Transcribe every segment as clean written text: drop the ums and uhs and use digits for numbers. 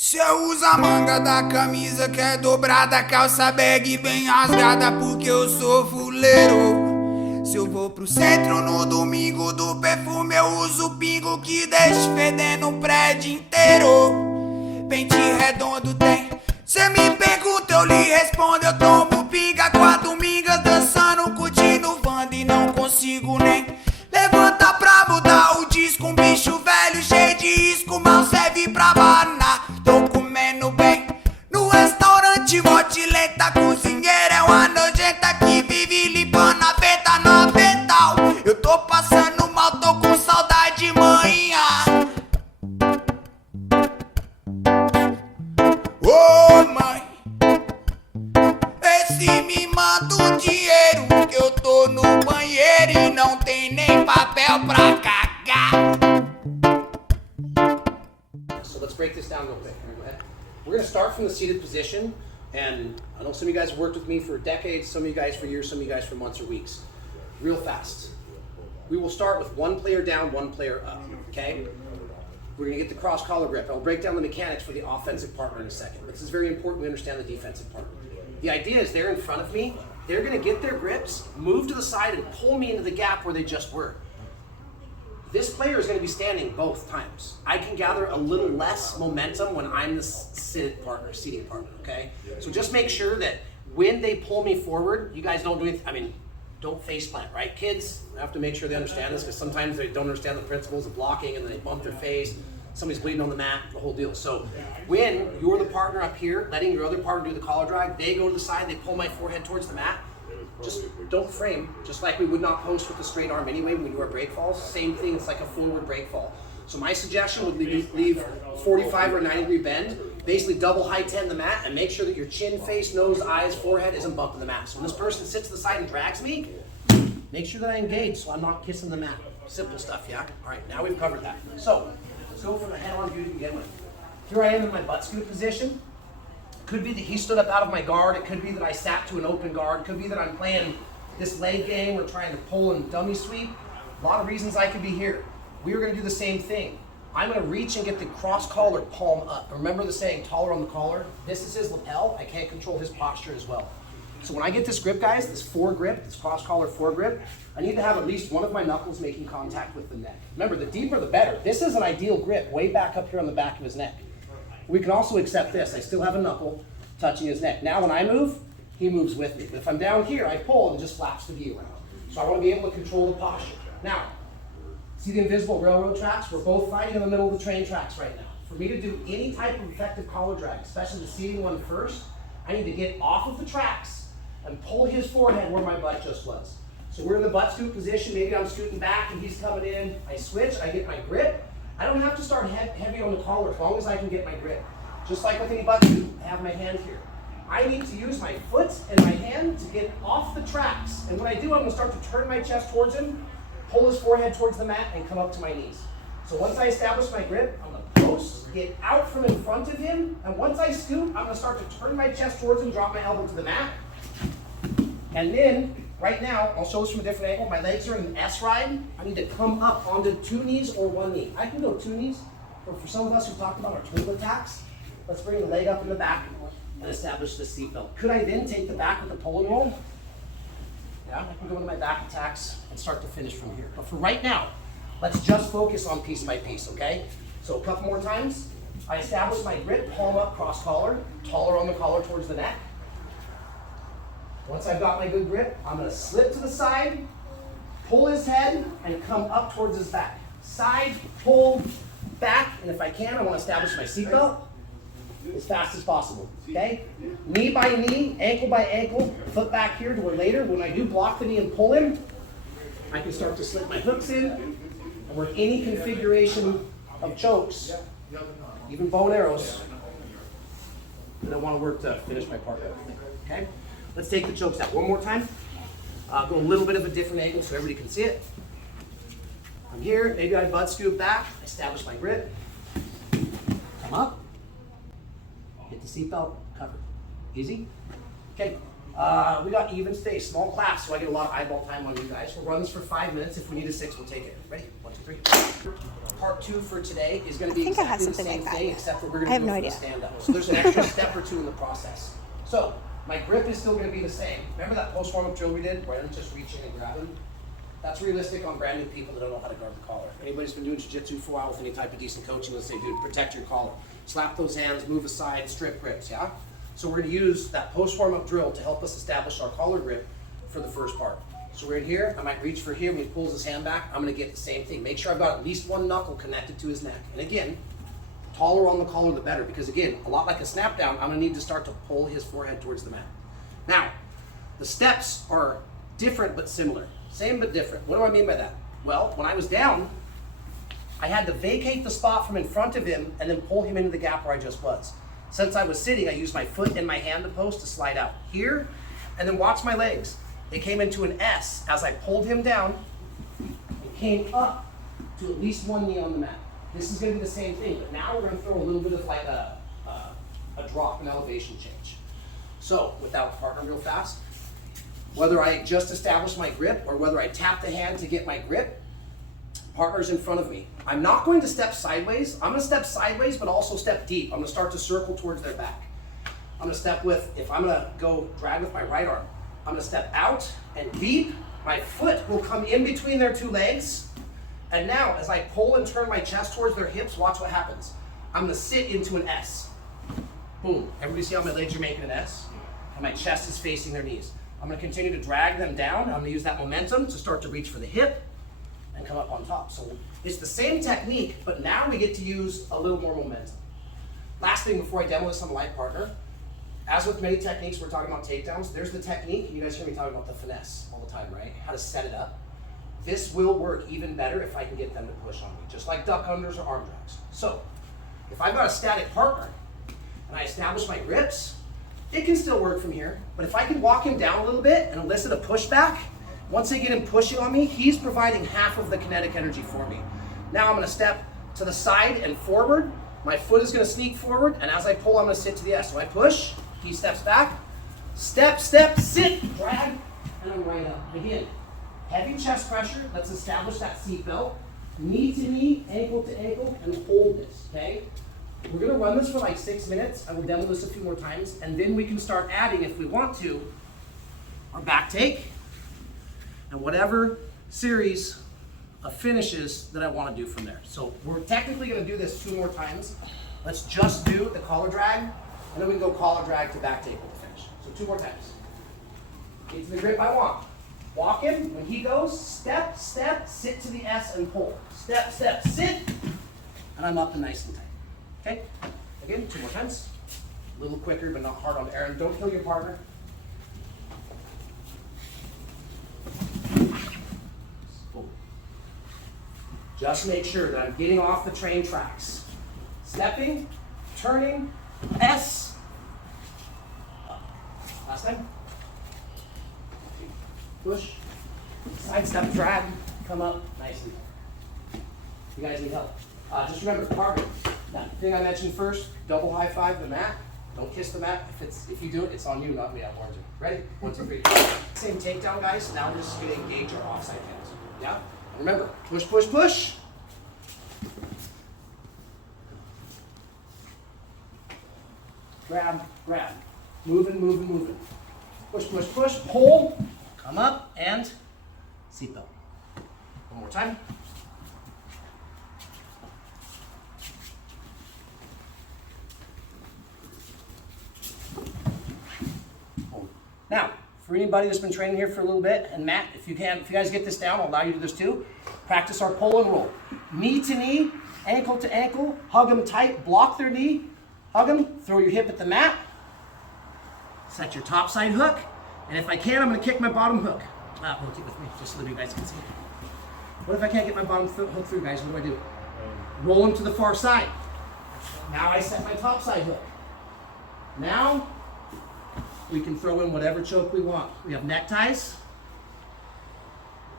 Cê usa a manga da camisa que é dobrada, calça bag bem rasgada porque eu sou fuleiro. Se eu vou pro centro no domingo do perfume, eu uso pingo que deixa fedendo o prédio inteiro. Pente redondo tem, cê me pergunta, eu lhe respondo. Eu tomo pinga com a domingas, dançando, curtindo Wanda e não consigo nem levanta pra mudar o disco. Um bicho velho cheio de isco, mal serve pra banar. Tô comendo bem no restaurante, motilenta. Cozinheira é uma nojenta que vive limpando a venta no avental. Eu tô passando mal, tô com saudade, manhã. Ô mãe, esse me manda o dinheiro, que eu tô no banheiro e não tem nem papel pra cagar. So let's break this down real quick. Go ahead. We're going to start from the seated position, and I know some of you guys have worked with me for decades, some of you guys for years, some of you guys for months or weeks. Real fast. We will start with one player down, one player up, okay? We're going to get the cross collar grip. I'll break down the mechanics for the offensive partner in a second. This is very important we understand the defensive part. The idea is they're in front of me, they're going to get their grips, move to the side, and pull me into the gap where they just were. This player is going to be standing both times. I can gather a little less momentum when I'm the seated partner, okay? So just make sure that when they pull me forward, you guys don't do anything, don't face plant, right? Kids have to make sure they understand this because sometimes they don't understand the principles of blocking and then they bump their face, somebody's bleeding on the mat, the whole deal. So when you're the partner up here, letting your other partner do the collar drag, they go to the side, they pull my forehead towards the mat. Just don't frame, just like we would not post with the straight arm anyway when we do our break falls. Same thing, it's like a forward break fall. So my suggestion would leave 45 or 90 degree bend, basically double high 10 the mat, and make sure that your chin, face, nose, eyes, forehead isn't bumping the mat. So when this person sits to the side and drags me, make sure that I engage so I'm not kissing the mat. Simple stuff, yeah? All right, now we've covered that. So let's go from the head-on view to begin with. Here I am in my butt scoop position. Could be that he stood up out of my guard. It could be that I sat to an open guard. It could be that I'm playing this leg game or trying to pull and dummy sweep. A lot of reasons I could be here. We are going to do the same thing. I'm going to reach and get the cross collar palm up. Remember the saying, taller on the collar? This is his lapel. I can't control his posture as well. So when I get this grip, guys, this foregrip, this cross collar foregrip, I need to have at least one of my knuckles making contact with the neck. Remember, the deeper the better. This is an ideal grip, way back up here on the back of his neck. We can also accept this. I still have a knuckle touching his neck. Now when I move, he moves with me. But if I'm down here, I pull and it just flaps the view around. So I want to be able to control the posture. Now, see the invisible railroad tracks? We're both fighting in the middle of the train tracks right now. For me to do any type of effective collar drag, especially the seating one first, I need to get off of the tracks and pull his forehead where my butt just was. So we're in the butt scoop position. Maybe I'm scooting back and he's coming in. I switch, I get my grip. I don't have to start heavy on the collar as long as I can get my grip. Just like with any butt scoop, I have my hand here. I need to use my foot and my hand to get off the tracks. And when I do, I'm gonna start to turn my chest towards him, pull his forehead towards the mat, and come up to my knees. So once I establish my grip, I'm gonna post, get out from in front of him, and once I scoop, I'm gonna start to turn my chest towards him, drop my elbow to the mat. And then, right now, I'll show this from a different angle. My legs are in an S ride. I need to come up onto 2 knees or 1 knee. I can go 2 knees, but for some of us who talked about our twinkle attacks, let's bring the leg up in the back and establish the seatbelt. Could I then take the back with the pull and roll? Yeah, I can go into my back attacks and start to finish from here. But for right now, let's just focus on piece by piece, okay? So a couple more times. I establish my grip, palm up, cross collar, taller on the collar towards the neck. Once I've got my good grip, I'm gonna slip to the side, pull his head, and come up towards his back. Side, pull, back, and if I can, I wanna establish my seatbelt as fast as possible, okay? Knee by knee, ankle by ankle, foot back here to where later, when I do block the knee and pull him, I can start to slip my hooks in and work any configuration of chokes, even bow and arrows, that I wanna work to finish my partner, okay? Let's take the chokes out one more time. Go a little bit of a different angle so everybody can see it. I'm here, maybe I butt scoop back, establish my grip, come up, hit the seatbelt, covered. Easy? Okay, We got even today, small class, so I get a lot of eyeball time on you guys. We'll run this for 5 minutes. If we need a 6, we'll take it. Ready? 1, 2, 3. Part 2 for today is going to be exactly the same thing, except for we're going to go for the stand-up. So there's an extra step or 2 in the process. So my grip is still going to be the same. Remember that post warm-up drill we did, where I didn't just reach in and grab him? That's realistic on brand new people that don't know how to guard the collar. If anybody's been doing jiu-jitsu for a while with any type of decent coaching, let's say, dude, protect your collar. Slap those hands, move aside, strip grips, yeah? So we're going to use that post warm-up drill to help us establish our collar grip for the first part. So we're in here, I might reach for him, when he pulls his hand back, I'm going to get the same thing. Make sure I've got at least one knuckle connected to his neck. And again, taller on the collar the better, because again, a lot like a snap down, I'm going to need to start to pull his forehead towards the mat. Now, the steps are different but similar. Same but different. What do I mean by that? Well, when I was down, I had to vacate the spot from in front of him and then pull him into the gap where I just was. Since I was sitting, I used my foot and my hand to post to slide out here, and then watch my legs. They came into an S as I pulled him down. It came up to at least one knee on the mat. This is going to be the same thing, but now we're going to throw a little bit of like a drop, an elevation change. So, without partner real fast, whether I just establish my grip or whether I tap the hand to get my grip, partner's in front of me. I'm not going to step sideways. I'm going to step sideways, but also step deep. I'm going to start to circle towards their back. I'm going to step with, if I'm going to go drag with my right arm, I'm going to step out and deep. My foot will come in between their 2 legs. And now, as I pull and turn my chest towards their hips, watch what happens. I'm going to sit into an S. Boom. Everybody see how my legs are making an S? And my chest is facing their knees. I'm going to continue to drag them down. I'm going to use that momentum to start to reach for the hip and come up on top. So it's the same technique, but now we get to use a little more momentum. Last thing before I demo this on the light partner, as with many techniques, we're talking about takedowns. There's the technique. You guys hear me talking about the finesse all the time, right? How to set it up. This will work even better if I can get them to push on me, just like duck unders or arm drags. So if I've got a static partner and I establish my grips, it can still work from here. But if I can walk him down a little bit and elicit a pushback, once I get him pushing on me, he's providing half of the kinetic energy for me. Now I'm going to step to the side and forward. My foot is going to sneak forward, and as I pull, I'm going to sit to the S. So I push, he steps back, step, step, sit, drag, and I'm right up. Again, heavy chest pressure. Let's establish that seat belt. Knee to knee, ankle to ankle, and hold this, okay? We're going to run this for like 6 minutes. I will demo this a few more times, and then we can start adding, if we want to, our back take, and whatever series of finishes that I want to do from there. So we're technically going to do this 2 more times. Let's just do the collar drag, and then we can go collar drag to back take with the finish. So 2 more times. Get to the grip I want. Walk him. When he goes, step, step, sit to the S and pull. Step, step, sit, and I'm up and nice and tight. Okay? Again, 2 more times. A little quicker, but not hard on Aaron. Don't kill your partner. Just make sure that I'm getting off the train tracks. Stepping, turning, S. Up. Last time. Push. Side step, drag. Come up nicely. You guys need help. Just remember, partner. That thing I mentioned first, double high five the mat. Don't kiss the mat. If you do it, it's on you, not me. I warned you. Ready? 1, 2, 3. Same takedown, guys. Now we're just going to engage our offside hands. Yeah? Remember, push, push, push. Grab, grab. Moving, moving, moving. Push, push, push. Pull. Come up and seatbelt. One more time. Now, for anybody that's been training here for a little bit, and Matt, if you guys get this down, I'll allow you to do this too. Practice our pull and roll. Knee to knee, ankle to ankle, hug them tight, block their knee, hug them, throw your hip at the mat, set your top side hook, and if I can, I'm gonna kick my bottom hook. Rotate with me, just so that you guys can see. What if I can't get my bottom hook through, guys? What do? Roll them to the far side. Now I set my top side hook. Now, we can throw in whatever choke we want. We have neckties,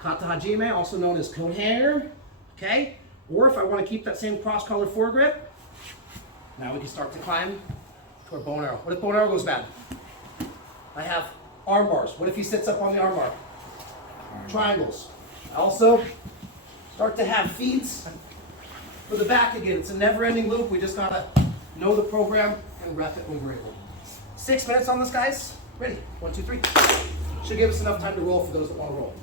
kata hajime, also known as coat hanger, okay? Or if I want to keep that same cross collar foregrip, now we can start to climb to our bow and arrow. What if bow and arrow goes bad? I have Arm bars. What if he sits up on the arm bar? Triangles. Also, start to have feeds for the back again. It's a never-ending loop. We just gotta know the program and rep it when we're able. 6 minutes on this, guys. Ready? 1, 2, 3. Should give us enough time to roll for those that want to roll.